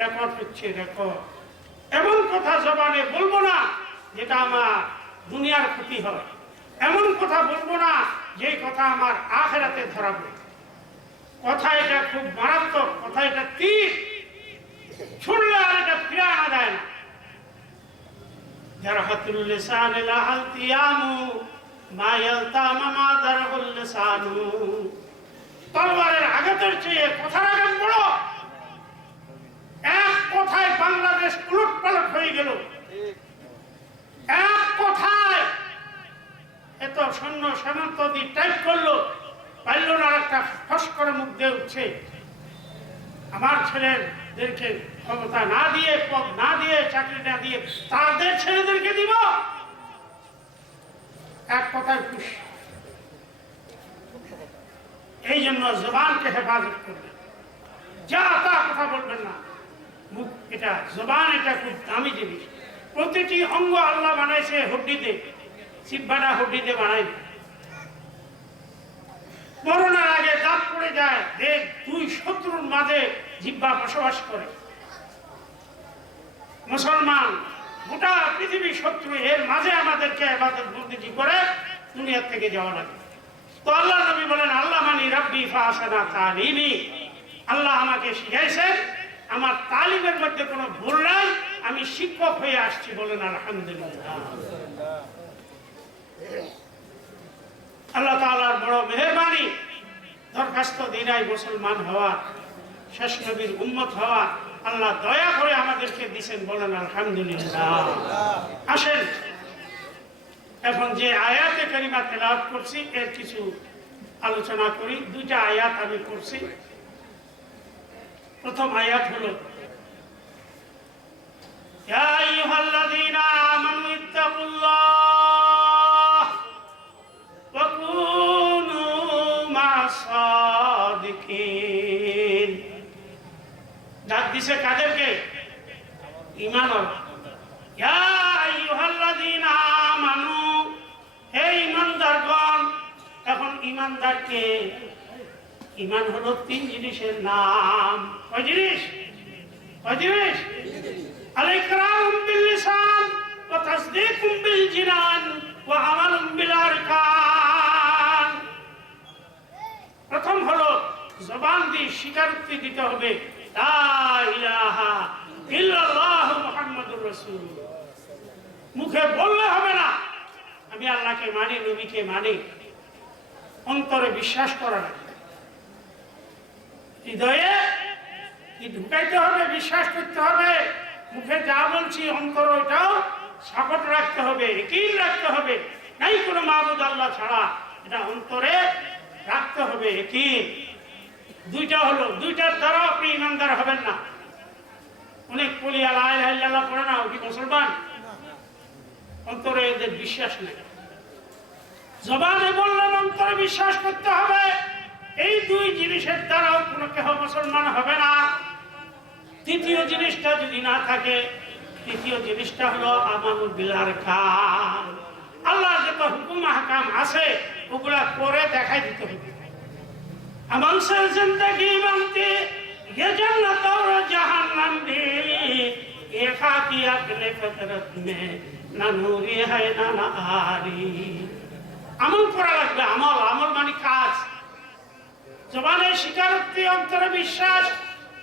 Record হচ্ছে record. এমন কথা জবানে বলবো না যেটা আমার দুনিয়ার ক্ষতি হয়, এমন কথা বলবো না যে কথা আমার আখিরাতে ধরাবে। কথা এটা খুব মারাত্মক, কথা এটা তীর, শুনলে আর এটা ফিরে আনা যায় না। জারহাতুল লিসান লাহালতিয়ামু মা ইয়ালতামা মা দারহুল লিসানু। তলোয়ারের আঘাতের চেয়ে কথার আঘাত বড়। এক কথায় বাংলাদেশ উলটপালট হয়ে গেল, এক কথায় এত সৈন্য সামন্ত দিয়ে টাইপ করলো, পারল না একটা ফস করে মুখ দিয়ে উঠছে। আমার ছেলেদেরকে ক্ষমতা না দিয়ে, পদ না দিয়ে, চাকরি না দিয়ে তাদের ছেলেদেরকে দিব। এক কথায় খুশি। এই জন্য জবানকে হেফাজত করবেন, যা তা কথা বলবেন না। মুখ এটা, জবান এটা খুব দামি জিনিস। প্রতিটি অঙ্গ আল্লাহ বানাইছে হড্ডিতে, জিহ্বাটা হড্ডিতে বানাইবে। মরণের আগে দাঁত পড়ে যায়, দেখ দুই শত্রুর মাঝে জিহ্বা বসবাস করে। মুসলমান গোটা পৃথিবীর শত্রু, এর মাঝে আমাদেরকে ইবাদত বন্দেগী করে দুনিয়া থেকে যাওয়া লাগে। তো আল্লাহ নবী বলেন, আল্লাহ মানি রাব্বি ফাহসানা তালিমি। আল্লাহ আমাকে শিখাইছেন, আমার তালিমের মধ্যে কোনো ভুল নাই, আমি শিক্ষক হয়ে আসছি। বলেন আলহামদুলিল্লাহ। আল্লাহ তাআলার বড় মেহেরবানি, দরখাস্ত দিনাই মুসলমান হওয়া, শেষ নবীর উম্মত হওয়া, আল্লাহ দয়া করে আমাদেরকে দিয়েছেন। বলেন আলহামদুলিল্লাহ। আসেন এখন যে আয়াতে কারিমা তেলাওয়াত করছি এর কিছু আলোচনা করি। দুইটা আয়াত আমি করছি। প্রথম আয়াত হলো, ইয়া আইয়ুহাল্লাযীনা আমানু ইত্তাকুল্লাহ ওয়া কুনু মা'আস সাদিকিন। ডাক দিছে কাদেরকে? ঈমানওয়ালা। ইয়া আইয়ুহাল্লাযীনা আমানু, হে ঈমানদারগণ। এখন ঈমানদারকে, ঈমান হলো তিন জিনিসের নাম। কয় জিনিস? কয় জিনিস? আল ইকরারু বিল লিসান ওয়া তাসদীকু বিল জিনান ওয়া আমালু বিল আরকান। প্রথম হলো জবান দিয়ে স্বীকারোক্তি দিতে হবে, লা ইলাহা ইল্লাল্লাহু মুহাম্মাদুর রাসূলুল্লাহ। মুখে বললে হবে না আমি আল্লাহকে মানি, নবীকে মানি। অন্তরে বিশ্বাস করা লাগবে, হৃদয়ে ঢুকাইতে হবে, বিশ্বাস করতে হবে। মুখে যা বলছি অন্তর ওইটাও সাকট রাখতে হবে, ইয়াকিন রাখতে হবে, নাই কোনো মাবুদ আল্লাহ ছাড়া, এটা অন্তরে রাখতে হবে ইয়াকিন। দুইটা হলো, দুইটার দ্বারা আপনি ঈমানদার হবেন না। অনেক পলি লা ইলাহা ইল্লাল্লাহ পড়ে না, ও কি মুসলমান? অন্তরে এদের বিশ্বাস নেই। জবানে বললেন, অন্তরে বিশ্বাস করতে হবে। এই দুই জিনিসের দ্বারাও কোনো কেহ মুসলমান হবে না। তৃতীয় জিনিসটা যদি না থাকে, তৃতীয় জিনিসটা হলো আমানু বিল আরকান। আল্লাহ যত হুকুম আহকাম আছে ওগুলা করে দেখাই দিতে হবে। আমল সে জিন্দেগি বানতে ये जन्नत और जहन्नम भी एक ही अपने फितरत में ना नूरी है ना नारी। আমল করা লাগবে। আমল, আমল মানে কাজ। জবানে স্বীকারোক্তি, অন্তরে বিশ্বাস,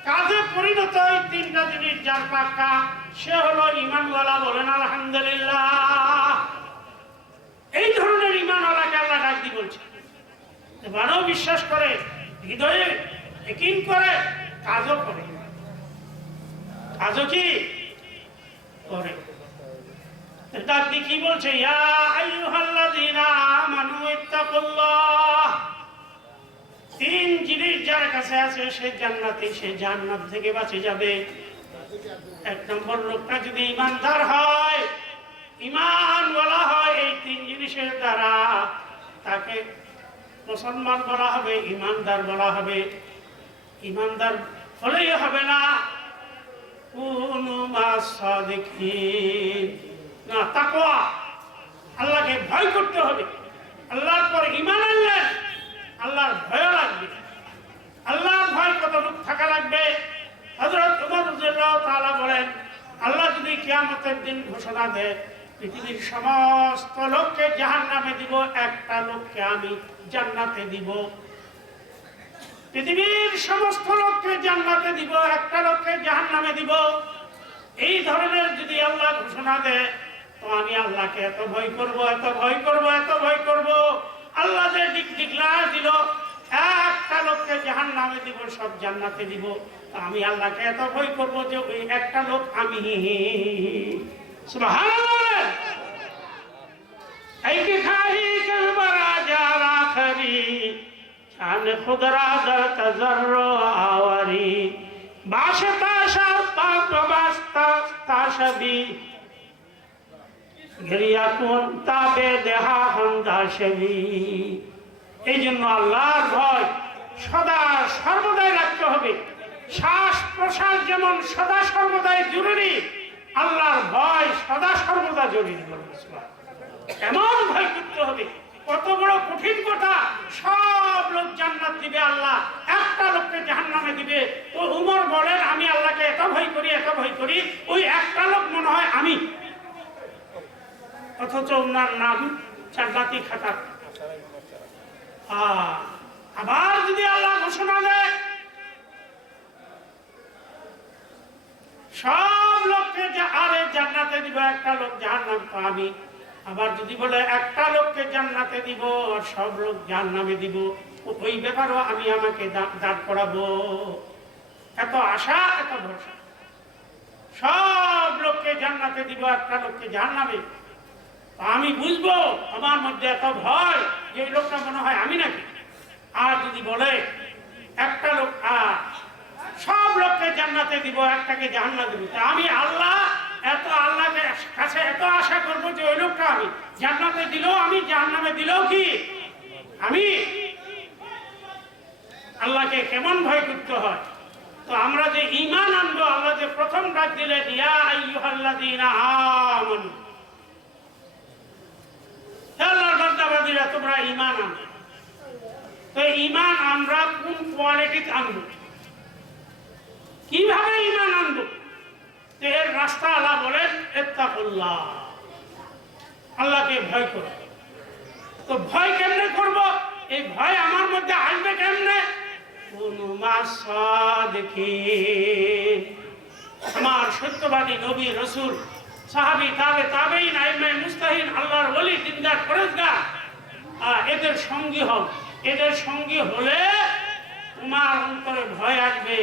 কাজে পরিণত এই তিনটা জিনিস যার পাক্কা সে হলো ঈমানওয়ালা। বলেন আলহামদুলিল্লাহ। এই ধরনের ঈমানওয়ালাকে আল্লাহ ডাক দিয়ে বলছে, জবানেও বিশ্বাস করে, হৃদয়ে ইয়াকিন করে, কাজও করে। কাজও কি করে? ডাক দিয়ে কি বলছে? ইয়া আইয়ুহাল্লাযীনা আমানু ইত্তাকুল্লাহ। তিন জিনিস যার কাছে আছে সে জান্নাতি, সে জান্নাত থেকে বাঁচে যাবে। এক নম্বর, লোকটা যদি ঈমানদার হয়, ঈমানওয়ালা হয়, এই তিন জিনিসের দ্বারা তাকে মুসলমান বলা হবে, ঈমানদার বলা হবে। ঈমানদার হলেই হবে না, কুনু মা'আস সাদিকিন, না তাকওয়া, আল্লাহকে ভয় করতে হবে। আল্লাহর পর ঈমান আনলেন, আল্লাহর ভয় লাগবে। আল্লাহর ভয় কতটুকু থাকা লাগবে? হযরত ওমর রাদিয়াল্লাহু তাআলা বলেন, আল্লাহ যদি কিয়ামতের দিন ঘোষণা দেয় পৃথিবীর সমস্ত লোককে জাহান্নামে দিব, একটা লোককে আমি জান্নাতে দিব। পৃথিবীর সমস্ত লোককে জান্নাতে দিব, একটা লোককে জাহান্নামে দিব। এই ধরনের যদি আল্লাহ ঘোষণা দেয় তো আমি আল্লাহকে এত ভয় করব, এত ভয় করব, এত ভয় করব। আল্লাহ যে ডিক্লার দিল একটা লোককে জাহান্নামে দিব, সব জান্নাতে দিব, আমি আল্লাহকে এত ভয় করব যে ওই একটা লোক আমি। সুবহানাল্লাহ। এই কি খাই কে বরাজা রাখরি শান খুদরা দর তজররু আওয়ারি বাশতা শাপাক বাস্তা তাশবি গরিয়া কোন তাবে দেহা হন্দাশবি। এই জন্য আল্লাহর ভয় সদা সর্বদাই রাখতে হবে। শ্বাস প্রশ্বাস যেমন সদা সর্বদাই জরুরি, আল্লাহর ভয় সদা সর্বদা জরুরি। এমন ভয় করতে হবে। কত বড় কঠিন কথা, সব লোক জান্নাত দিবে, আল্লাহ একটা লোককে জাহান্নামে দিবে। তো উমর বলেন, আমি আল্লাহকে এত ভয় করি, এত ভয় করি, ওই একটা লোক মনে হয় আমি, অথচ ওনার নাম জান্নাতি খাতা। আবার যদি আল্লাহ ঘোষণা দেয় সব লোককে আরে জান্নাতে দিব, একটা লোক জাহান্নাম তো আমি। আবার যদি বলে একটা লোককে জান্নাতে দিব আর সব লোক জাহান্নামে দিব, ওই ব্যাপারও আমি আমাকে দাঁড় করাবো। এত আশা, এত ভরসা। সব লোককে জান্নাতে দিব, একটা লোককে জাহান্নামে। আমি বুঝবো আমার মধ্যে এত ভয় যে এই লোকটা মনে হয় আমি নাকি। আর যদি বলে একটা লোক সব লোককে জান্নাতে দিব, একটাকে জাহান্নামে দিব, তা আমি আল্লাহ আল্লাহকে কাছে এত আশা করবো যে ওই লোকটা আমি জান্নাতে দিলেও আমি, জাহান্নামে দিলেও কি আমি। আল্লাহকে কেমন ভয় করতে হয়। তো আমরা যে ঈমান আনবো, আল্লাহ যে প্রথম ডাক দিলেন ইয়া আইয়ুহাল্লাযীনা আমানু, আল্লাহর বান্দাবান্দীরা তোমরা ঈমান আনো। তো ঈমান আমরা কোন কোয়ালিটিতে আনবো, কিভাবে ঈমান আনবো, এর রাস্তা আল্লাহ বলেন ইত্তাকুল্লাহ, আল্লাহকে ভয় করো। তো ভয় কেমনে করব? এই ভয় আমার মধ্যে আসবে কেমনে? কুনু মাসাদিকিন, আমার সত্যবাদী নবী রাসূল সাহাবী তাবেঈন আইম্মায়ে মুজতাহিদ আল্লাহর ওলি দিনদার পরেজগার, এদের সঙ্গী হও। এদের সঙ্গী হলে তোমার অন্তরে ভয় আসবে,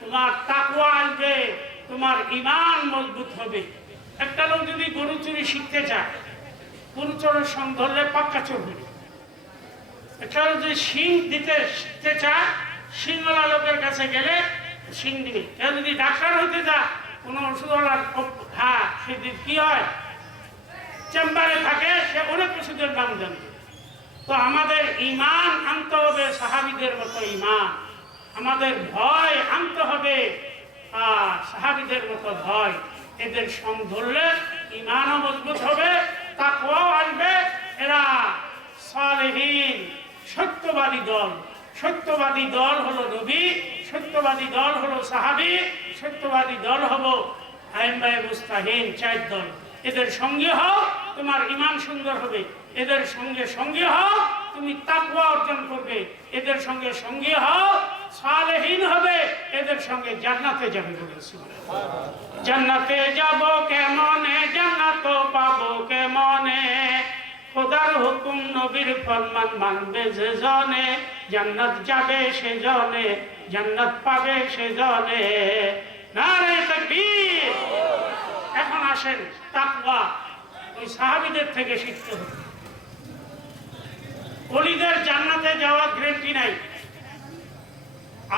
তোমার তাকওয়া আসবে, তোমার ঈমান মজবুত হবে। একটা লোক যদি গরু চুরি শিখতে চায়, গরু চোরের সঙ্গ ধরলে পাক্কা চোর হবে। একটা লোক যদি শিং দিতে শিখতে চায়, শিংওয়ালা লোকের কাছে গেলে শিং দিবে। কেউ যদি ডাক্তার হইতে চায়, কোনো ওষুধওয়ালার সে কি হয়, চেম্বারে থাকে, সে অনেক ওষুধের দাম জানবে। তো আমাদের ঈমান আনতে হবে সাহাবীদের মতো ঈমান। আমাদের ভয় আনতে হবে সাহাবীদের মতো ভয়। এদের সঙ্গ ধরলে ঈমানও মজবুত হবে, তাকওয়াও আসবে। এরা সালেহীন, সত্যবাদী দল। সত্যবাদী দল হলো নবী, সত্যবাদী দল হলো সাহাবী, সত্যবাদী দল হলো আইম্মায়ে মুজতাহিদ, 4 দল। এদের সঙ্গে হও, তোমার ঈমান সুন্দর হবে। এদের সঙ্গে সঙ্গে হও, তুমি তাকওয়া অর্জন করবে। এদের সঙ্গে সঙ্গে হও, সালেহীন হবে। এদের সঙ্গে জান্নাতে যাবে বলে সুবহানাল্লাহ। জান্নাতে যাব কেমনে, জান্নাত পাবো কেমনে, খোদার হুকুম নবীর ফরমান মানবে যে জনে, জান্নাত যাবে সে জনে, জান্নাত পাবে সে জনে। নারে তাকবীর। এখন আসেন তাকওয়া ওই সাহাবীদের থেকে শিখতে হবে। ওলিদের জান্নাতে যাওয়ার গ্যারান্টি নাই,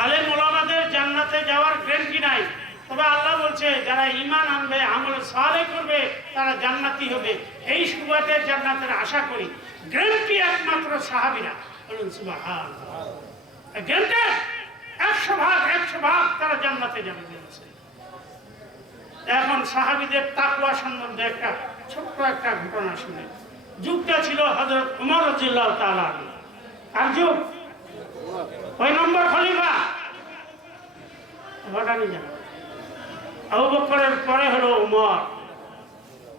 আলেম ওলামাদের জান্নাতে যাওয়ার গ্যারান্টি নাই। তবে আল্লাহ বলছে যারা ঈমান আনবে, আমল সালেহ করবে, তারা জান্নাতি হবে। এই সুবাদে জান্নাতের আশা করি। গ্যারান্টি একমাত্র সাহাবীরা। বলুন সুবহানাল্লাহ। গ্যারান্টি 100% তারা জান্নাতে যাবে বলেছে। এখন সাহাবীদের তাকওয়া সম্বন্ধে একটা ছোট্ট একটা ঘটনা শুনে। যুগটা ছিল হযরত ওমর রাদিয়াল্লাহু তাআলা আনহু। আর যুগ ওই নম্বর খলিফা ঘটনা জানো। আবু বকরের পরে হলো উমর,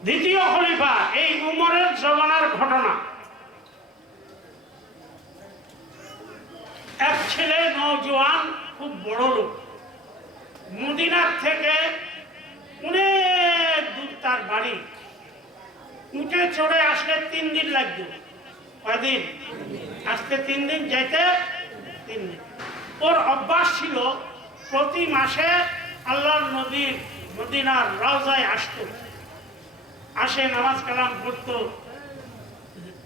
দ্বিতীয় খলিফা। এই উমরের জমানার ঘটনা। এক ছেলে নওজোয়ান, খুব বড় লোক, মদিনার থেকে অনেক দূর তার বাড়ি, উঠে চড়ে আসলে 3 দিন লাগবে। কয়দিন? আসতে 3 দিন, যেতে 3 দিন। ওর অভ্যাস ছিল প্রতি মাসে আল্লাহর নবীর মদিনার রওজায় আসতো, আসে নামাজ কালাম পড়তো,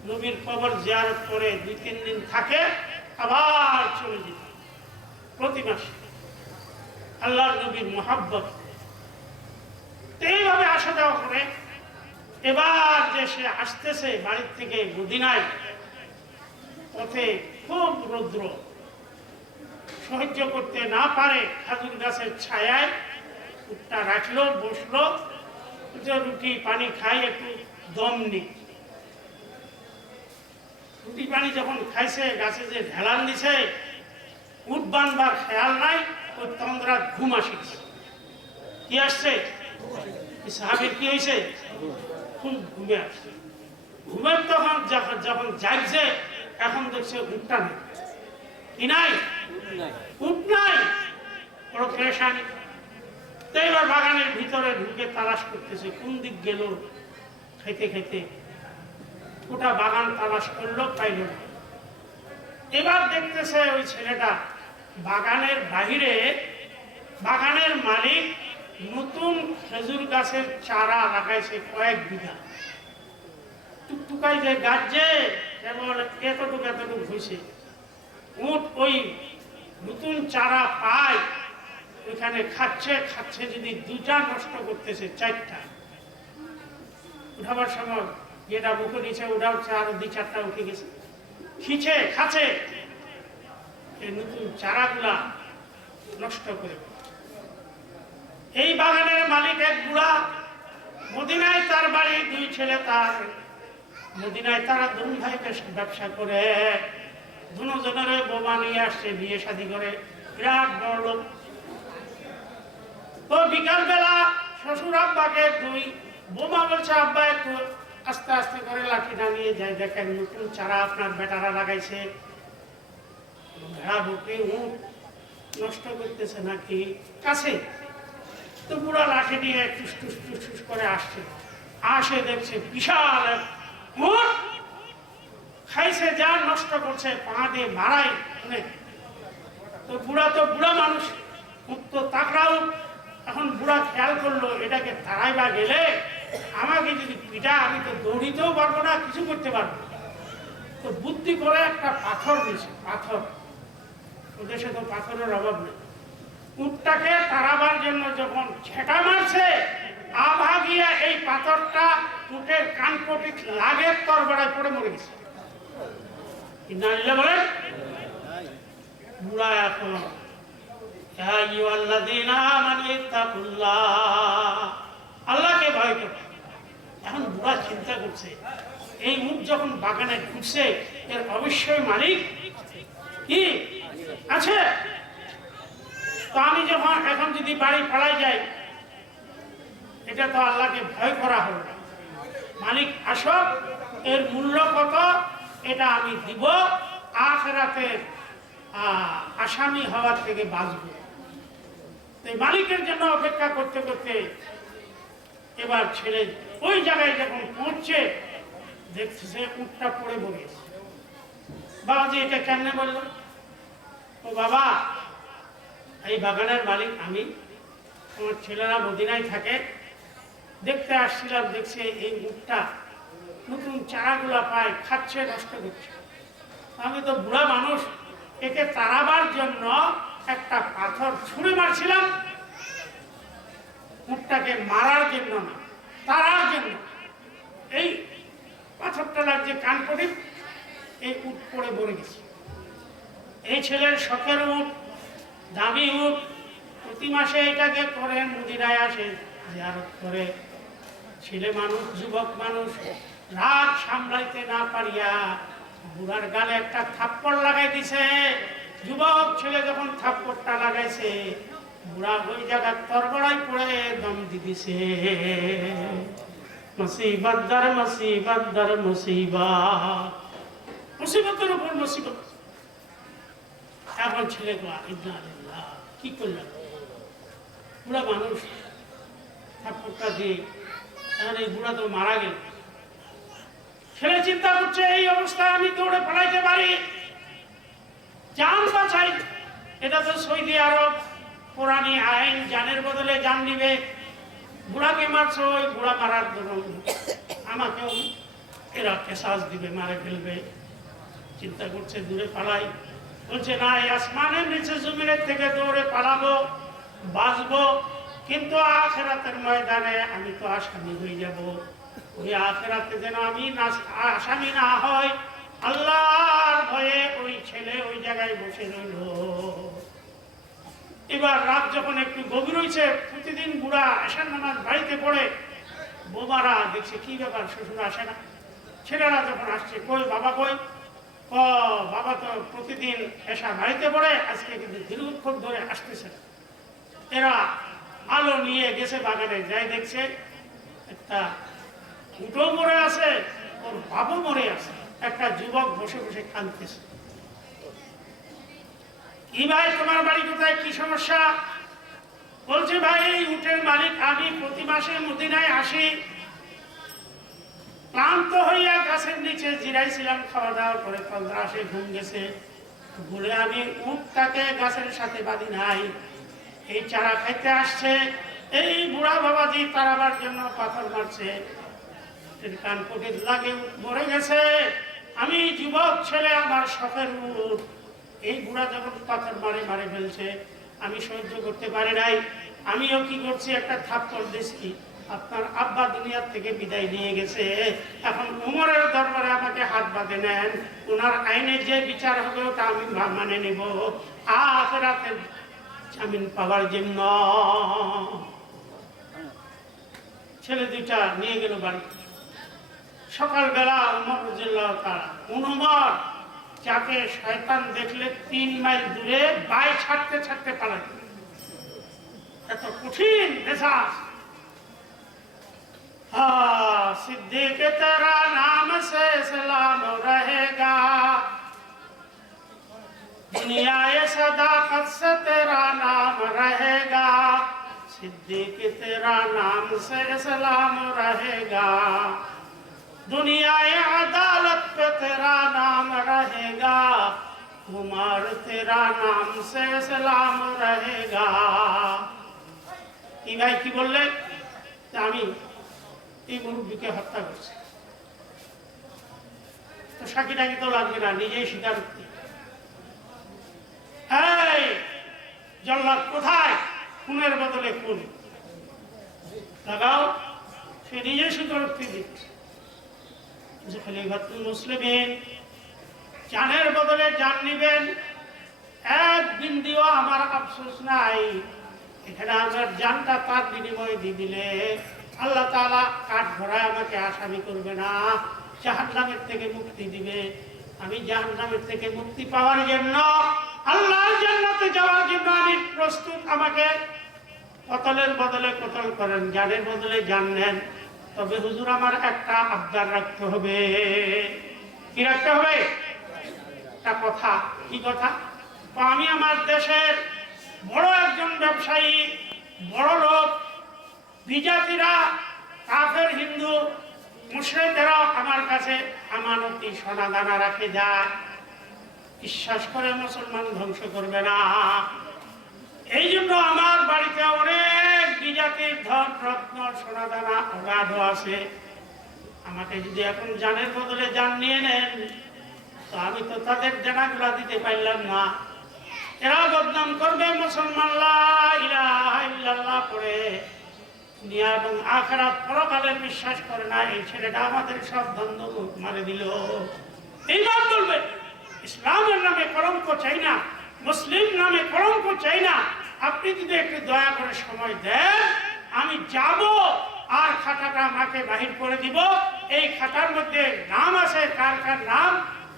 নবীর কবর জিয়ারত করে 2-3 দিন থাকে, আবার চলে যেত প্রতি মাসে। আল্লাহর নবীর মোহাব্বত এইভাবে আসা যাওয়া করে। এবার যে সে আসতেছে বাড়ির থেকে মদিনায়, পথে খুব রৌদ্র, সহ্য করতে না পারে খেজুর গাছের ছায়ায় উটটা রাখলো, বসলো, রুটি পানি খাই, একটু দম নেই। রুটি পানি যখন খাইছে, গাছে যে ঢেলান দিছে, উঠ বানবার খেয়াল নাই, ওই তন্দ্রা ঘুম আসিছে। কি আসছে? সাহাবীর কি হয়েছে? খুব ঘুমে আসছে। ঘুমের তখন যখন জাগছে, এখন দেখছে উঠটা নেই। কি নাই? উঠ নাই। বড় পেরেশানি। তো এবার বাগানের ভিতরে ঢুকে তালাশ করতেছে, কোন দিক গেল। খাইতে খাইতে গোটা বাগান তালাশ করলো, পাইল না। এবার দেখতেছে ওই ছেলেটা বাগানের বাহিরে, বাগানের মালিক নতুন খেজুর গাছের চারা লাগাইছে কয়েক বিঘা। টুকটুকাই যে গাছ, যে কেবল এতটুকু এতটুকু হয়েছে। উঠ ওই নতুন চারা পায়, ওইখানে খাচ্ছে খাচ্ছে, যদি 2টা নষ্ট করতেছে 4টা। উঠাবার সময় যেটা বুকে নিচে উঠাচ্ছে, আরো 2-4টা উঠে গেছে। খিচে খাচ্ছে, এই নতুন চারাগুলা নষ্ট করে। এই বাগানের মালিক এক বুড়া, মদিনায় তার বাড়ি, 2 ছেলে তার। মদিনায় তারা 2 ভাই ব্যবসা করে, দুজনের বোমা নিয়ে আসছে, বিয়ে শাদী করে, বিরাট বড় লোক। তো বিকাল বেলা শ্বশুর আব্বাকে 2 বোমা বলছে, আব্বা একটু আস্তে আস্তে করে লাঠিটা নিয়ে যায়, দেখেন নতুন চারা আপনার বেটারা লাগাইছে, ভেড়া বকরি উঠ নষ্ট করতেছে নাকি কাছে। তো পুরা লাঠি নিয়ে টুস টুস টুস টুস করে আসছে। আসে দেখছে বিশাল এক উট খাইছে, যা নষ্ট করছে, পা দিয়ে মারাই অনেক। তো বুড়া মানুষ, উঠ তো তাকড়াও। এখন বুড়া খেয়াল করলো, এটাকে তাড়াইবা গেলে আমাকে যদি পিটা, আমি তো দৌড়িতেও পারবো না, কিছু করতে পারবো। তো বুদ্ধি করে একটা পাথর দিয়েছে, পাথর। ওদেশে তো পাথরের অভাব নেই। উটটাকে তাড়াবার জন্য যখন ছেটা মারছে, আভাগিয়া এই পাথরটা উটের কানপটি লাগে, তরবারায় পড়ে মরে গেছে। বলেন বুড়া এখন, আল্লাহকে ভয় করো। এখন বুড়া চিন্তা করছে, এই উট যখন বাগানে ঢুকছে, এর অবশ্যই মালিক কি আছে। তো আমি যখন এখন যদি বাড়ি পালাই যাই, এটা তো আল্লাহকে ভয় করা হলো। মালিক আসো, এর মূল্য কত এটা আমি দিব, আখিরাতের আসামি হওয়ার থেকে বাঁচবো। মালিকের জন্য অপেক্ষা করতে করতে এবার ছেলে ওই জায়গায় যখন পৌঁছছে, দেখছে উটটা পড়ে পড়েছে। বাবাজি এটা কেমনে বললো? ও বাবা, এই বাগানের মালিক আমি, আমার ছেলেরা মদিনায় থাকে, দেখতে আসছিলাম, দেখছে এই উটটা নতুন চারাগুলা পায়, খাচ্ছে, নষ্ট করছে। আমি তো বুড়া মানুষ, একে তাড়াবার জন্য একটা পাথর ছুঁড়ে মারছিলাম, উটটাকে মারার জন্য না, তাড়ার জন্য। এই পাথরটা লাগছে কানপটি, এই উট পড়ে পড়ে গেছে। এই ছেলের শখের উট, দামি উট, প্রতি মাসে এটাকে করে মদিনায় আসে, জিয়ারত করে। ছেলে মানুষ, যুবক মানুষ, রাগ সামলাইতে না পারিয়া বুড়ার গালে একটা থাপ্পড় লাগাই দিছে। যুবক ছেলে যখন থাপ্পড়টা লাগাইছে, বুড়া ওই জায়গায় তরবড়াই পড়ে দিতেছে। মুসিবত দর মুসিবত দর মুসিবত, মুসিবতের উপর মুসিবত। এখন ছেলে কি করলাম, বুড়া মানুষ ঠাকুরটা দিয়ে, এখন এই বুড়া তো মারা গেল। ছেলে চিন্তা করছে এই অবস্থায় আমি দৌড়ে পালাইতে পারি, জান বাঁচাই। এটা তো সৌদি আরব, কোরআনি আইন, জানের বদলে জান নিবে। বুড়াকে মারছো, ওই বুড়া মারার ধরুন আমাকেও এরা কেসাস দিবে, মারে ফেলবে। চিন্তা করছে দূরে পালাই। বলছে না, আসমানের নিচে জমিনের থেকে দৌড়ে পালাবো, বাঁচবো, কিন্তু আখিরাতের ময়দানে আমি তো আসামি হয়ে যাব। ওই আখিরাতে যেন আমি আসামি না হয়, আল্লাহর ভয়ে ওই ছেলে ওই জায়গায় বসে রইল। এবার রাত যখন একটু গভীর হয়েছে, প্রতিদিন বুড়া আসার নামাজ বাড়িতে পড়ে, বোমারা দেখছে কি ব্যাপার, শ্বশুর আসে না। ছেলেরা যখন আসছে, কই বাবা কই? ও বাবা তো প্রতিদিন এসা বাড়িতে পড়ে, আজকে কিন্তু দীর্ঘক্ষণ ধরে আসতেছে। এরা আলো নিয়ে গেছে বাগানে, যাই দেখছে একটা উঠো মরে আছে, ওর বাবু মরে আছে। একটা যুবক বসে বসে কাঁদতেছে। কি ভাই, তোমার বাড়ি কোথায়, কি সমস্যা? বলছে ভাই, এই উটের মালিক আমি, প্রতি মাসে মদিনায় আসি, ক্লান্ত হইয়া গাছের নিচে জিরাইছিলাম, খাওয়া দাওয়া করে তন্দ্রা আসে, ঘুম গেছে, ভুলে আমি উটটাকে গাছের সাথে বাঁধি নাই। এই চারা খাইতে আসছে, এই বুড়া বাবাজি তারাবার জন্য পাথর মারছে, কান পটে লাগে, মরে গেছে। আমি যুবক ছেলে, আমার শখের উট, এই বুড়া যখন পাথর মারে মারে ফেলছে, আমি সহ্য করতে পারি নাই। আমিও কি করছি, একটা থাপ্পড় দিছি। আপনার আব্বা দুনিয়ার থেকে বিদায় নিয়ে গেছে, এখন উমরের দরবারে আমাকে হাত বাঁধে নেন, ওনার আইনে যে বিচার হবে ওটা আমি মানে নেব আখিরাতে জামিন পাওয়ার জন্য। ছেলে দুইটা নিয়ে গেল বাড়ি। সকালবেলা উমর রাদিয়াল্লাহু তাআলা, উমর যাকে শয়তান দেখলে 3 মাইল দূরে বাই ছাড়তে ছাড়তে পালায়, এত কঠিন মেজাজ। सिद्दीक तेरा नाम से सलाम रहेगा, दुनिया ये सदाकत से तेरा नाम रहेगा, सिद्दीक तेरा नाम से सलाम रहेगा, दुनिया ये अदालत पे तेरा नाम रहेगा, उमर तेरा नाम से सलाम रहेगा। এই ভাই কি বললেন, আমি এই মুরব্বীকে হত্যা করছে, তো সাক্ষী টাকি তো লাগবে না, নিজেই স্বীকার করতে। এই জল্লাদ কোথায়, খুনের বদলে খুন লাগাও, সে নিজে স্বীকারোক্তি দিচ্ছে। খলিফাতুল মুসলিমিন জানের বদলে জান নিবেন, এক বিন্দুও আমার আফসোস নাই। এখানে আমার জানটা তার বিনিময়ে দিয়ে দিলে আল্লাহ তাআলা কাঠ ভরায় আমাকে আসামি করবে না, জাহান্নামের থেকে মুক্তি দিবে। আমি জাহান্নামের থেকে মুক্তি পাওয়ার জন্য, আল্লাহর জান্নাতে যাওয়ার জন্য আমি প্রস্তুত। আমাকে কতলের বদলে কতল করেন, জানের বদলে জান নেন, তবে হুজুর আমার একটা আবদার রাখতে হবে। কি রাখতে হবে? একটা কথা। কি কথা? আমি আমার দেশের বড় একজন ব্যবসায়ী, বড় লোক, বিজাতিরা, কাফের, হিন্দু, মুশরিকরা আমার কাছে আমানতি সোনা দানা রাখে যায়, বিশ্বাস করে মুসলমান ধ্বংস করবে না। এই জন্য আমার বাড়িতে অনেক বিজাতির ধন রত্ন সোনা দানা অগাধ আছে। আমাকে যদি এখন জানের বদলে জান নিয়ে নেন, তো আমি তো তাদের জানাগুলা দিতে পারলাম না। এরা বদনাম করবে, মুসলমান লা ইলাহা ইল্লাল্লাহ পড়ে দুনিয়া এবং আখিরাত পরকালের বিশ্বাস করে না। এই ছেলেটা আমাদের সব ধন্য মারে দিল। এইবার বলবে ইসলামের নামে কলঙ্ক চাই না, মুসলিম নামে কলঙ্ক চাই না। আপনি যদি একটু দয়া করে সময় দেন, আমি যাব আর খাতাটা আমাকে বাহির করে দিব। এই খাতার মধ্যে নাম আছে, কার কার নাম,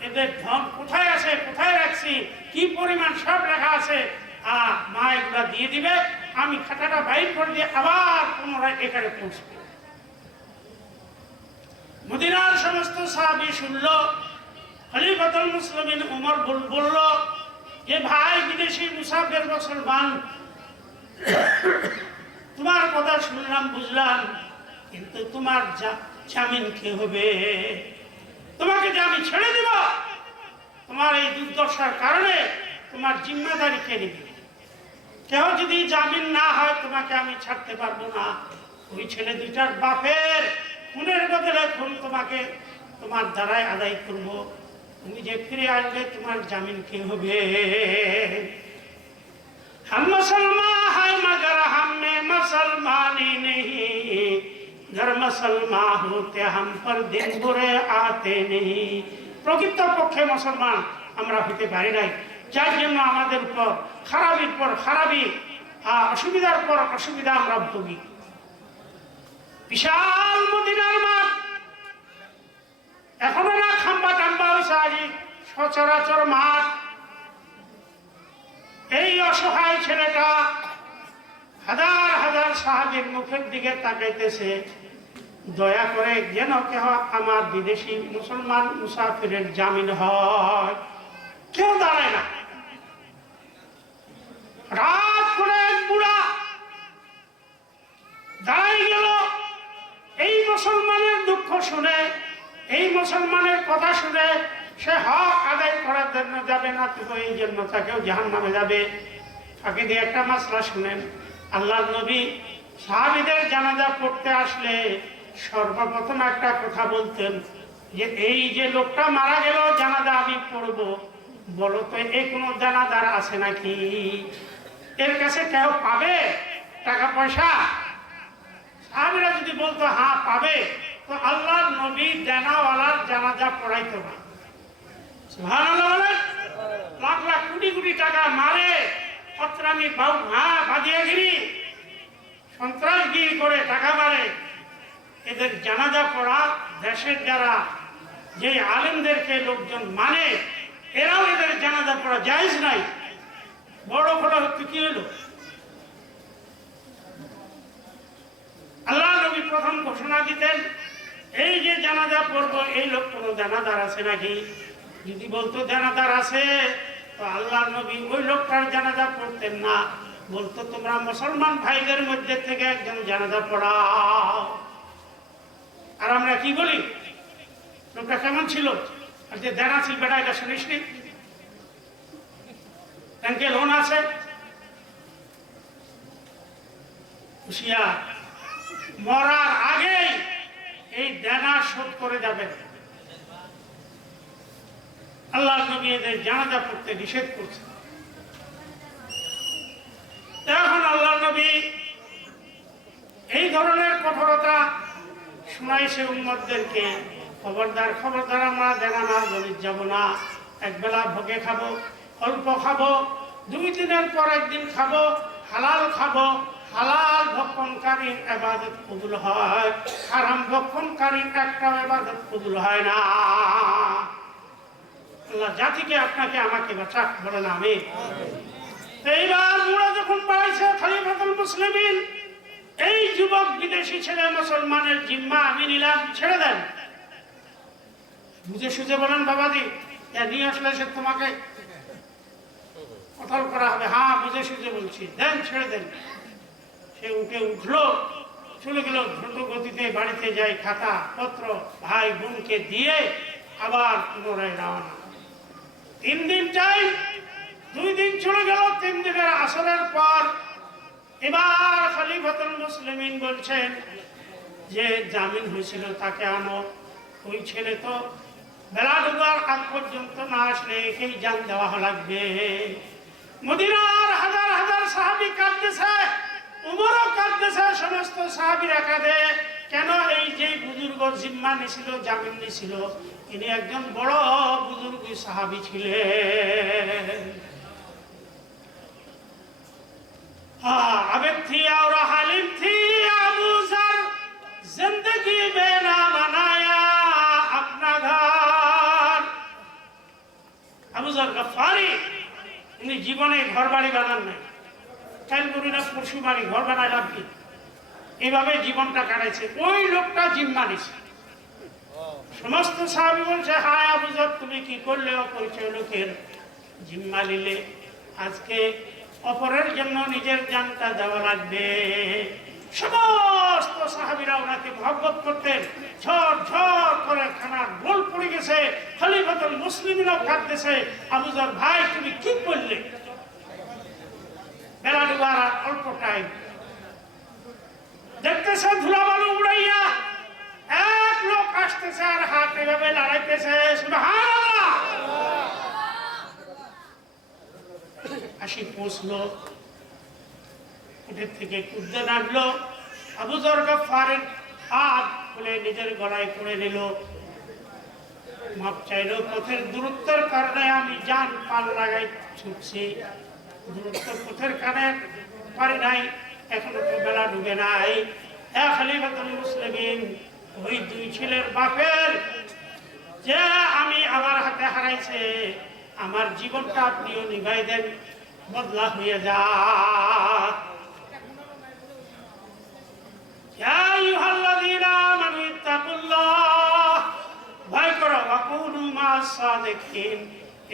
এদের ধন কোথায় আছে, কোথায় রাখছি, কি পরিমাণ সব লেখা আছে। মা এগুলা দিয়ে দিবে, আমি খাতাটা বাইর করে দিয়ে আবার পুনরায় এখানে পৌঁছবে। মদিনার সমস্ত সাহাবী শুনল। খলিফাতুল মুসলিমিন উমর বলল যে ভাই বিদেশি মুসাফির মুসলমান, তোমার কথা শুনলাম বুঝলাম, কিন্তু তোমার জামিন কে হবে? তোমাকে যে আমি ছেড়ে দিব, তোমার এই দুর্দশার কারণে তোমার জিম্মাদারি কে নেবে? কেউ যদি জামিন না হয় তোমাকে আমি ছাড়তে পারবো না। ওই ছেলে দুইটার বাপের খুনের বদলে খুন তোমাকে তোমার দ্বারাই আদায় করব। তুমি যে ফিরে আসবে তোমার জামিন কে হবে? हम मुसलमान है मगर हम में मुसलमानी नहीं, घर मुसलमान होते हम पर दिन बुरे आते नहीं। প্রকৃত পক্ষে মুসলমান আমরা হতে পারি নাই, যার জন্য আমাদের উপর খারাপির পর খারাপি, অসুবিধার পর অসুবিধা আমরা ভুগি। বিশাল মদিনার মাঠ, এখনো না খাম্বা টাম্বা হয়েছে, আজ সচরাচর মাঠ। এই অসহায় ছেলেটা হাজার হাজার সাহাবীর মুখের দিকে তাকাইতেছে, দয়া করে যেন কেহ আমার বিদেশি মুসলমান মুসাফিরের জামিন হয়। কেউ দাঁড়ায় না। রাত করে বুড়া দাঁড়াই গেল। এই মুসলমানের দুঃখ শুনে, এই মুসলমানের কথা শুনে সে হক আদায় করার জন্য যাবে না, তো এই জন্য তাকেও জাহান্নামে যাবে। তাকে দিয়ে একটা মাসলা শুনেন। আল্লাহর নবী সাহাবীদের জানাজা পড়তে আসলে সর্বপ্রথম একটা কথা বলতেন যে এই যে লোকটা মারা গেল, জানাজা আমি পড়ব, বলো তো এই কোনো জানাজার আছে নাকি? এর কাছে কেউ পাবে টাকা পয়সা? সাহাবীরা যদি বলতো হ্যাঁ পাবে, তো আল্লাহর নবী দেনাওয়ালার জানাজা পড়াইতো না। সুবহানাল্লাহ বলেন। লাখ লাখ কোটি কোটি টাকা মারে, পত্রামি বাদিয়াগিরি, সন্ত্রাসগিরি করে টাকা মারে। এদের জানাজা পড়া দেশের যারা যে আলেমদেরকে লোকজন মানে, এরাও এদের জানাজা পড়া জায়েজ নাই। বড় কথা হচ্ছে কি হলো, আল্লাহ নবী প্রথম ঘোষণা দিতেন এই যে জানাজা পড়বো, এই লোক কোনো জানাজার আছে নাকি? যদি বলতো জানাজার আছে, তো আল্লাহ নবী ওই লোকটার জানাজা পড়তেন না, বলতো তোমরা মুসলমান ভাইদের মধ্যে থেকে একজন জানাজা পড়াও। আর আমরা কি বলি, লোকটা কেমন ছিল? আর যে দেনা ছিল বেটা, এটা শুনিস নি? ব্যাংকে লোন আছে, হুঁশিয়ার, মরার আগেই এই দেনা শোধ করে যাবেন। আল্লাহ নবী এদের জানাজা পড়তে নিষেধ করছে। এখন আল্লাহ নবী এই ধরনের কঠোরতা শোনাইছে উম্মতদেরকে, খবরদার খবরদার, আমরা দেনা মার গলিত যাব না। একবেলা ভোগে খাবো, অল্প খাবো, 2 দিনের পর একদিন খাবো, হালাল খাবো। হালাল ভক্ষণকারীর ইবাদত কবুল হয়, হারাম ভক্ষণকারীর একটা ইবাদত কবুল হয় না। আল্লাহ জাতিকে আপনাকে আমাকে বাঁচাক, বলেন আমিন। এইবার মুড়া যখন পাইছে খলিফাতুল মুসলিমিন, এই যুবক বিদেশি ছেলে মুসলমানের জিম্মা আমি নিলাম, ছেড়ে দেন। বুঝে সুঝে বলেন বাবাজি, নিয়ে আসলে সে তোমাকে কতল করা হবে। হ্যাঁ বুঝে সুঝে বলছি, দেন, ছেড়ে দেন। সে উঠলো, চলে গেল দ্রুত গতিতে, বাড়িতে যাই খাতা পত্র ভাই বোনকে দিয়ে আবার পুনরায় রওনা। 3 দিন যাই, 2 দিন চলে গেল। 3 দিনের আসরের পর এবার খলিফাতুল মুসলিমিন বলছেন যে জামিন হয়েছিল তাকে আনো। ওই ছেলে তো বেলা ডুবার আগ পর্যন্ত না আসলে একেই জান দেওয়া লাগবে। মদিনার হাজার হাজার সাহাবী কাঁদতেছে, উমরও কাঁদতেছে, সমস্ত সাহাবীরা কাঁদে। কেন? এই যে বুজুর্গ জিম্মা নিছিল, জামিন নিছিল, তিনি একজন বড় বুজুর্গ সাহাবী ছিলেন। আবেগ থি और हालिम थी अबू जर, जिंदगी में ना बनाया अपना घर। আবু জর গফারি, তিনি জীবনে ঘর বাড়ি বানান নাই। খেল করি না, পশু মারি, ঘর বানাইলাম কি, এইভাবে জীবনটা কাটাইছে। ওই লোকটা জিম্মা নিছে। সমস্ত সাহাবী বলছে, হায় আবু যর, তুমি কি করলে? অপরিচয় লোকের জিম্মা নিলে, আজকে অপরের জন্য নিজের জানটা দেওয়া লাগবে। সমস্ত সাহাবীরা ওনাকে মহব্বত করতেন। ঝড় ঝড় করে খানার গোল পড়ে গেছে। খলিফাতুল মুসলিমিনও কাঁদতেছে, আবু যর ভাই তুমি কি করলে? বেলা ডুবার অল্প টাইম, দেখতেছে ধুলাবালু উড়াইয়া এক লোক আসতেছে আর হাত এভাবে লড়াইতেছে, সুবহানাল্লাহ। আসি পৌঁছলো, উঠের থেকে কুদতে নামলো। আবু যর গফফারের হাত খুলে নিজের গলায় পড়ে নিল, মাপ চাইল। পথের দূরত্বের কারণে আমি জান পাল লাগাই ছুটছি, দূরত্ব পথের কারণে পারি নাই, এখনো তো বেলা ডুবে নাই। খলিফাতুল মুসলিমিন, ওই দুই ছেলের বাপের যে আমি আমার হাতে হারাইছে, আমার জীবনটা আপনিও নিভাই দেন, বদলা হয়ে যা। ইয়া আইয়ুহাল্লাযীনা আমানু ইত্তাকুল্লাহ, ভয় করো, ওয়া কুনু মা'আস সাদিকিন।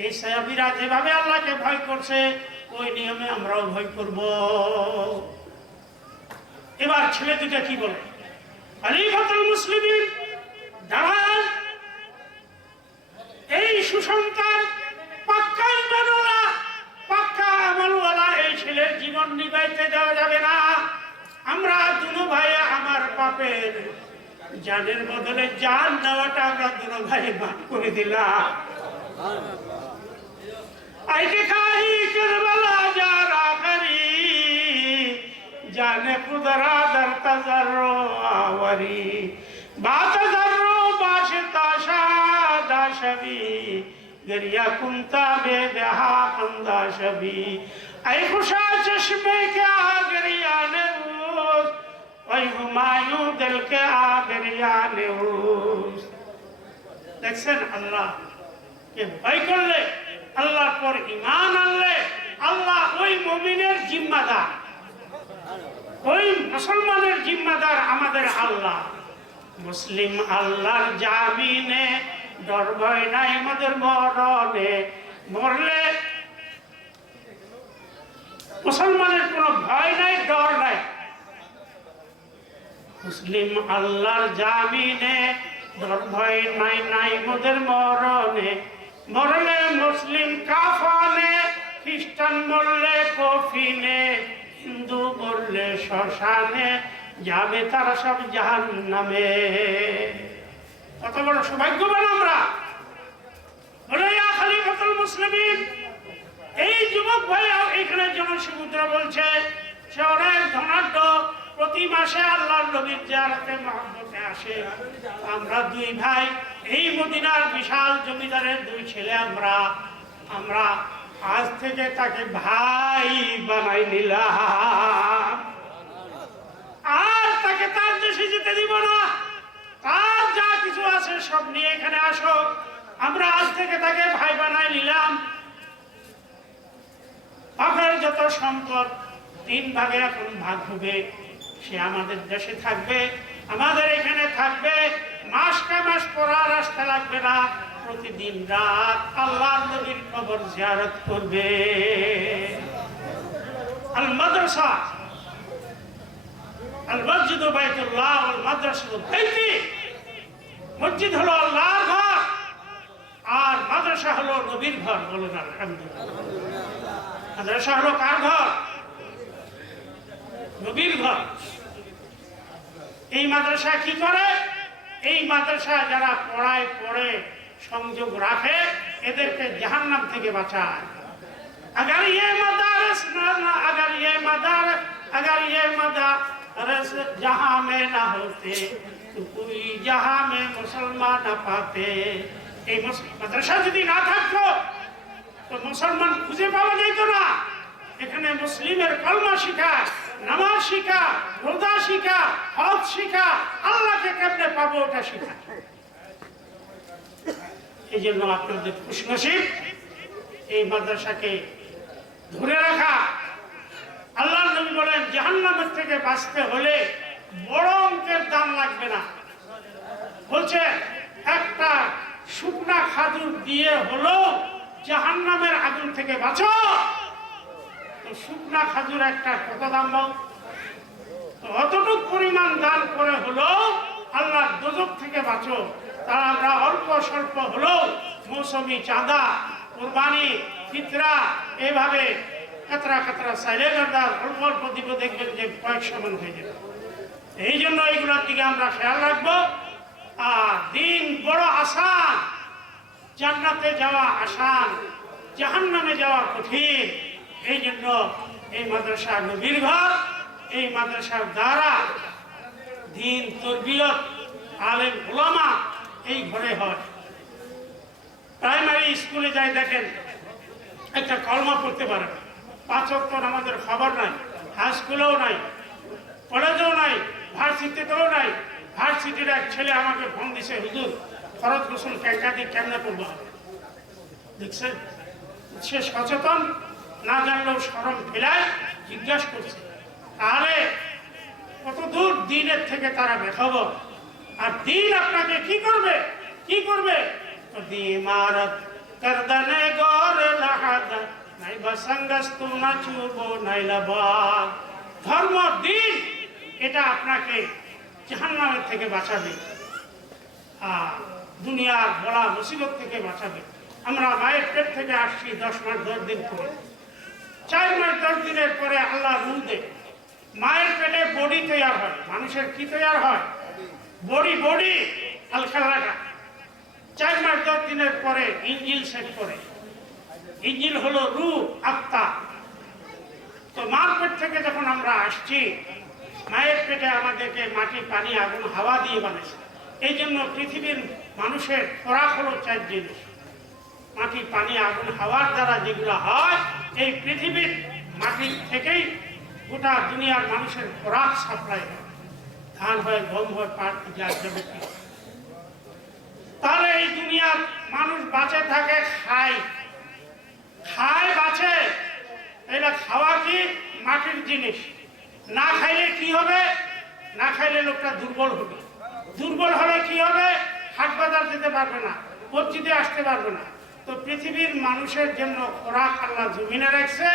এই সাহাবীরা যেভাবে আল্লাহকে ভয় করছে, ওই নিয়মে আমরাও ভয় করব। এবার ছেলে দুটা কি বলে? খলিফাতুল মুসলিমিন দাঁড়ান, এই সুসন্তান পাক্কা ঈমানওয়ালা, পাক্কা আমলওয়ালা এই ছেলের জীবন নিভাইতে দেওয়া যাবে না। আমরা দুনো ভাই আমার বাপের জানের বদলে জান দেওয়াটা আমরা দুনো ভাই ভাগ করে দিলাম। আইকে খাই কেরবালা যার আখরি, জানে কুদরা দর তজরো আওয়ারি, বাত জরো বাশে তাশা দাশবি, গরিয়া কুনতা বেদহা খন্দাশবি, আই খুশা চশমে কে আগরিয়া নে উস, ওই হুমায়ু দিল কে আগরিয়া নে উস। দেখছেন, আল্লাহ কে ভয় করলে, আল্লাহর পর ঈমান আনলে, আল্লাহ ওই মুমিনের জিম্মাদার, ওই মুসলমানের জিম্মাদার আমাদের আল্লাহ। মুসলিম আল্লাহর জামিনে, ডর ভয় নাই আমাদের মরণে। মরলে মুসলমানের কোনো ভয় নাই, ডর নাই। মুসলিম আল্লাহর জামিনে, ডর ভয় নাই নাই মোদের মরণে। মরলে মুসলিম কাফনে, খ্রিস্টান মরলে কফিনে, হিন্দু মরলে শ্মশানে, যাবে তারা সব জাহান্নামে। কত বড় সৌভাগ্যবান আমরা। বলে ইয়া খলিফাতুল মুসলিমিন, এই যুবক ভাই এখানে জনসমুদ্র বলছে, সে অনেক ধনাঢ্য, প্রতি মাসে আল্লাহর নবীর জিয়ারতে মহব্বতে আসে। আমরা দুই ভাই, এই মদিনার বিশাল জমিদারের দুই ছেলে, আমরা আজ থেকে তাকে ভাই বানাই নিলাম। আর তাকে তার দেশে যেতে দিব না, তার যা কিছু আছে সব নিয়ে এখানে আসো। আমরা আজ থেকে তাকে ভাই বানাই নিলাম। বাপের যত সম্পদ 3 ভাগে এখন ভাগ হবে। সে আমাদের দেশে থাকবে, আমাদের এখানে থাকবে, মাস পড়া রাস্তা লাগবে না, প্রতিদিন রাত আল্লাহর নবীর কবর জিয়ারত করবে। আল মাদ্রাসা, আল মসজিদু বাইতুল্লাহ ওয়াল মাদ্রাসাতু বাইতি। মসজিদ হলো আল্লাহর ঘর, আর মাদ্রাসা হলো নবীর ঘর। বলুন আলহামদুলিল্লাহ। মাদ্রাসা হলো কার ঘর? নবীর ঘর। এই মাদ্রাসা কি করে? এই মাদ্রাসা যারা পড়ে সংযোগ রাখে, এদেরকে জাহান্নাম থেকে বাঁচায়। अगर ये मदारस जहां में ना होते तो कोई जहां में मुसलमान ना पाते। এই মাদ্রাসা যদি না থাকতো তো মুসলমান খুঁজে পাওয়া যেত না। এখানে মুসলিমের কলমা শিখা, নামাজ শিখা, রোজা শিখা, হজ শিখা, আল্লাহকে কেমনে পাবো ওটা শিখা। এই জন্য আপনাদের খুশনসিব এই মাদ্রাসাকে ধরে রাখা। আল্লাহ নবী বলেন জাহান্নামের থেকে বাঁচতে হলে বড় অঙ্কের দাম লাগবে না, বলছে একটা শুকনা খাজুর দিয়ে হলো জাহান্নামের আগুন থেকে বাঁচো। তো শুকনা খাজুর একটা কত দাম বল? অতটুক পরিমাণ দান করে হলো আল্লাহ দোজখ থেকে বাঁচো। তারা আমরা অল্প স্বল্প হলো মৌসুমি চাঁদা, কুরবানি, ফিতরা, এভাবে কাতরা কাতরা সাইলে গাদার অল্প অল্প দিব, দেখবেন যে কয়েকশো মন হয়ে যাবে। এই জন্য এইগুলোর দিকে আমরা খেয়াল রাখবো। আর দিন বড় আসান, জান্নাতে যাওয়া আসান, জাহান্নামে যাওয়া কঠিন। এই জন্য এই মাদ্রাসা নবীর ঘর, এই মাদ্রাসার দ্বারা দিন তরবিয়ত আলেম ওলামা এই ঘরে হয়। প্রাইমারি স্কুলে যাই দেখেন একটা কলমা পড়তে পারে, 5 ওয়াক্ত আমাদের খবর নাই, হাই স্কুলেও নাই, কলেজেও নাই, ভার্সিটিতেও নাই। ভার্সিটির এক ছেলে আমাকে ফোন দিছে, হুজুর ফরজ গোসল ক্যাঙ্কাটি কেমনে করবো? দেখছেন, সে সচেতন, না জানলেও শরম ফেলায় জিজ্ঞাসা করছে। তাহলে কত দূর দিনের থেকে তারা বেখবর। আর দিন আপনাকে কি করবে, কি করবে? ইমারত করদনে গরে লাহাদ নাই বাসঙ্গস্তু না চুবো নাইলাবাদ। ধর্ম দিন এটা আপনাকে জাহান্নামের থেকে বাঁচাবে, আর দুনিয়ার বলা মুসিবত থেকে বাঁচাবে। আমরা মায়ের পেট থেকে আসছি 10 মাস 10 দিন করে, 4 মাস 10 দিনের পরে আল্লাহ রূহ দেয়। মায়ের পেটে বডি তৈরি হয়। মানুষের কি তৈরি হয়? Body, body আলখাল্লাটা। 4 মাস 10 দিনের পরে ইঞ্জিল সেট করে। ইঞ্জিল হলো রূহ, আত্মা। তো মার পেট থেকে যখন আমরা আসছি, মায়ের পেটে আমাদেরকে মাটি, পানি, আগুন, হাওয়া দিয়ে বানিয়েছে। এই জন্য পৃথিবীর মানুষের খোরাক হলো 4 জিনিস। মাটি, পানি, আগুন, হাওয়ার দ্বারা যেগুলো হয়, এই পৃথিবীর মাটি থেকেই গোটা দুনিয়ার মানুষের খোরাক সাপ্লাই হয়। ধান হয়, গম হয়, পাট, যাবতীয়। তাহলে এই দুনিয়ার মানুষ বাঁচে থাকে, খায়, খায় বাঁচে। এটা খাওয়া কি? মাটির জিনিস। না খাইলে কি হবে? না খাইলে লোকটা দুর্বল হবে। দুর্বল হলে কি হবে? হাট বাজার যেতে পারবে না, মসজিদে আসতে পারবে না। তো পৃথিবীর মানুষের জন্য খোরাক আল্লাহ জমিনে রাখছে।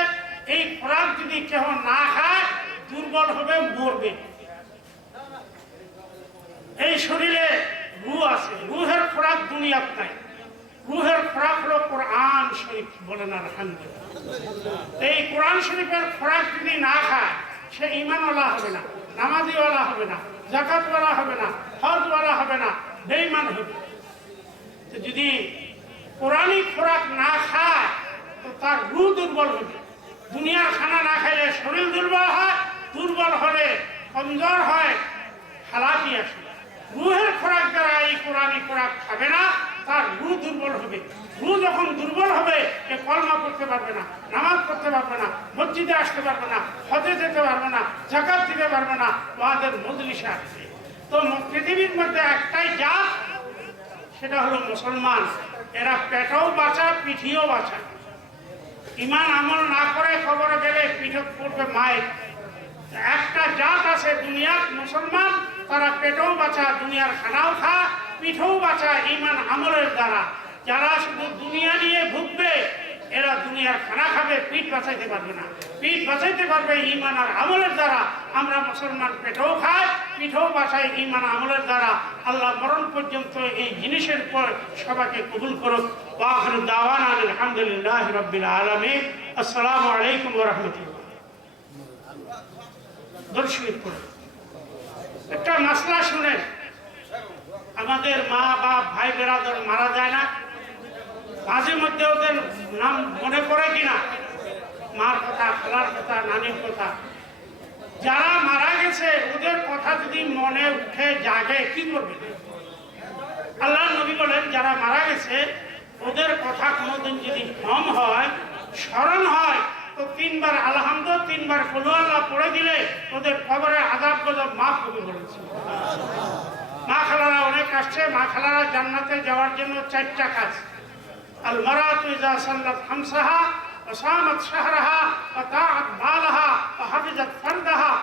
এই খোরাক যদি কেউ না খায়, দুর্বল হবে, মরবে। এই শরীরে রূহ আছে, রূহের খোরাক দুনিয়াত নাই। রূহের খোরাক হলো কোরআন শরীফ, বলেন আলহামদুলিল্লাহ। এই কোরআন শরীফের খোরাক যদি না খায়, সে ঈমানওয়ালা হবে না, নামাজিওয়ালা হবে না, যাকাতওয়ালা হবে না, হজওয়ালা হবে না, বেঈমান হবে। যদি কোরআনি খোরাক না খায়, তো তার রূহ দুর্বল হবে। দুনিয়ার খানা না খাইলে শরীর দুর্বল হয়, দুর্বল হলে কমজোর হয়, হালাকি আসে। রূহের খোরাক দ্বারা এই কোরআনি খোরাক খাবে না, তার রূহ দুর্বল হবে। রূহ যখন দুর্বল হবে, এ কলমা করতে পারবে না, নামাজ পড়তে পারবে না, মসজিদে আসতে পারবে না, হজে যেতে পারবে না, যাকাত দিতে পারবে না, ওয়াদের মজলিসে আসবে। তো পৃথিবীর মধ্যে একটাই জাত, সেটা হলো মুসলমান। এরা পেটেও বাঁচা, পিঠিও বাঁচা। ইমান আমল না করে খবরে গেলে পিঠে পড়বে মায়ের। একটা জাত আছে দুনিয়ার মুসলমান, তারা পেটেও বাঁচা, দুনিয়ার খানাও খা, পিঠেও বাঁচা ইমান আমলের দ্বারা। যারা শুধু দুনিয়া নিয়ে ভুগবে, এরা দুনিয়ার খানা খাবে, পিঠ বাঁচাইতে পারবে না। পিঠ বাঁচাইতে পারবে ইমান আর আমলের দ্বারা। আমরা মুসলমান পেটেও খাই, পিঠেও বাঁচাই ইমান আমলের দ্বারা। আল্লাহ মরণ পর্যন্ত এই জিনিসের পর সবাইকে কবুল করুক। ওয়া আখিরু দাওয়ানা আলহামদুলিল্লাহি রাব্বিল আলামিন। আসসালামু আলাইকুম ওয়া রাহমাতুল্লাহ। দর্শক পড়ে একটা মাসলা শুনেন। আমাদের মা বাপ ভাই বেরাদর মারা যায় না, মাঝে মধ্যে ওদের নাম মনে পড়ে কিনা? মার কথা, খালার কথা, নানির কথা। যারা মারা গেছে ওদের কথা যদি মনে উঠে জাগে, কি করবে? আল্লাহ নবী বলেন, যারা মারা গেছে ওদের কথা কোনোদিন যদি কম হয়, স্মরণ হয়, তো 3 বার আলহামদুলিল্লাহ, 3 বার কুলু আল্লাহ পড়ে দিলে ওদের কবরের আযাব গজব মাফ হবে বলেছে। মা খালারা অনেক আসছে। মা খালারা জান্নাতে যাওয়ার জন্য 4টা কাজ। আল মারাতু ইযা সাল্লাত খামসাহা وصامت شهرها وطاعت بالها وحفظت فرجها